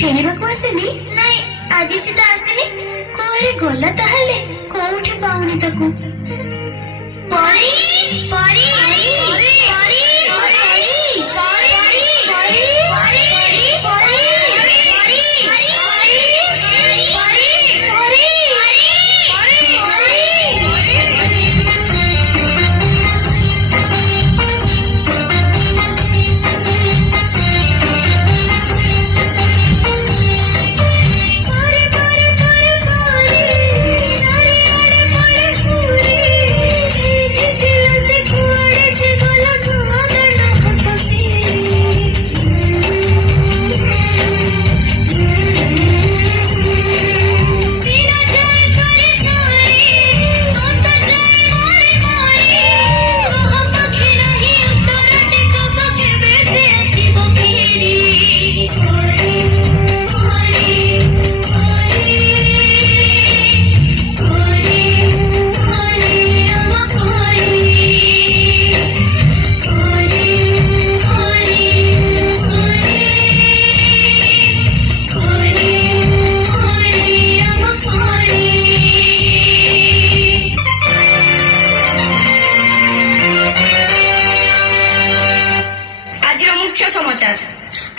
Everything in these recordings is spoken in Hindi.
ଖେଳିବାକୁ ଆସେନି? ନାଇଁ ଆଜି ସିଧା ଆସିନି। କୁଆଡେ ଗଲା ତାହେଲେ? କୋଉଠି ପାଉନି ତାକୁ। ପରି ପରି ପରି ପରି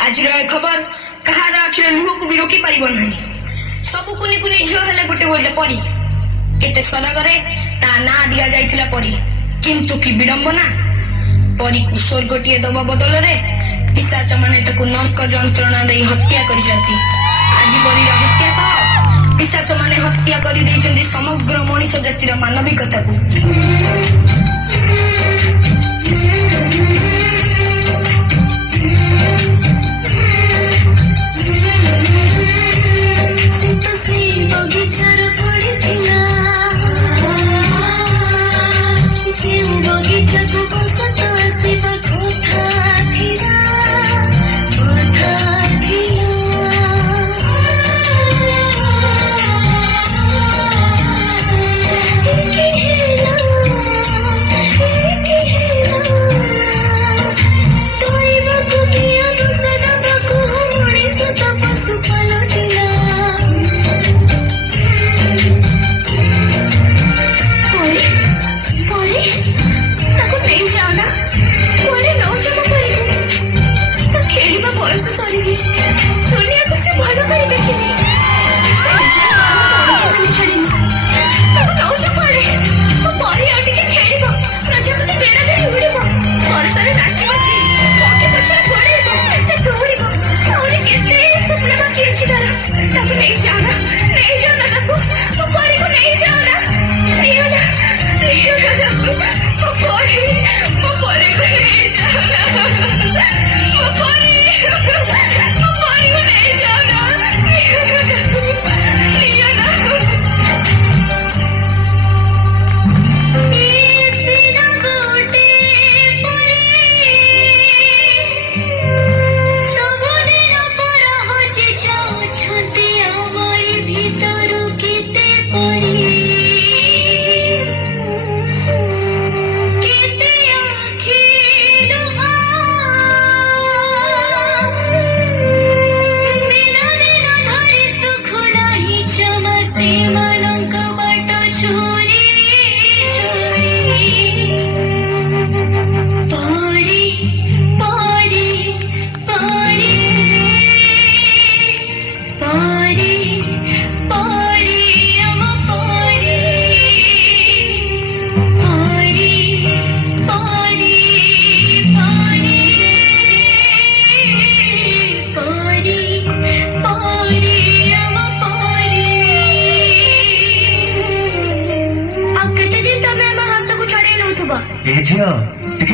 आज खबर कहार आखिर लुह को भी रोकी पार ना सबू कुनि कुनि झील है गोटे गोटे परी केते सरगरे ता ना दिया जाइथिला परी किंतु की विडंबना परी को स्वर्गटीए दबा बदल रे पिशाच माने ताकू नरक जंत्रणा दे हत्या करिसंती। आज परी हत्या सह पिशाच माने हत्या करि दैछंती समग्र मनुष्य जातिर मानविकता को।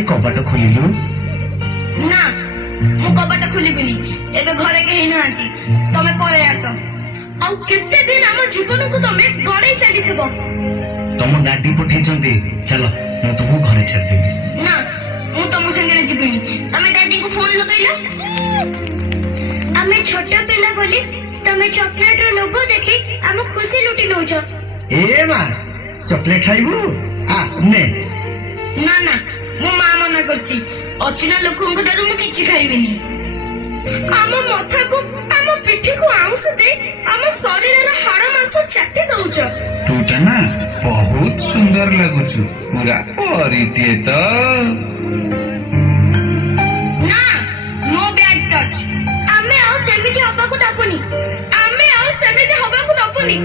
कबाट खोलू ना मु कबाट खोलिबिनी एबे घरे के हिनांती तमे परे आसो आ केते दिन हम जीवन को तमे गड़े चली थबो तुम गाड़ी पठे चंदी चलो मु तुमको घरे छाड़ देबी ना मु तुम संगे जीबिनी तमे डैडी को फोन लगाइला हमें छोटा पिला बोली तमे चॉकलेट रो लोगो देखि हम खुशी लुटी नउछ ए मां चॉकलेट खाइबू आ ने ना ना मो मां मना करछि अचिना लोकन को दारू मु किछि खाइबिनी आम मथा को आम ପିଠିକୁ ଆଉଁସି ଦେଇ ଆମ ଶରୀରର ହାଡ଼ ମାଂସ ଚାଟି ଦଉଛ। ତୁଟା ନା ବହୁତ ସୁନ୍ଦର ଲାଗୁଛୁ, ପୁରା ପରିଟିଏ ତ। ନା, ନୋ ବ୍ୟାଡ୍ ଟଚ୍। ଆମେ ଆଉ ସେମିତି ହବାକୁ ଦବୁନି। ଆଉ ଆମେ ସେମିତି ହବାକୁ ଦବୁନି।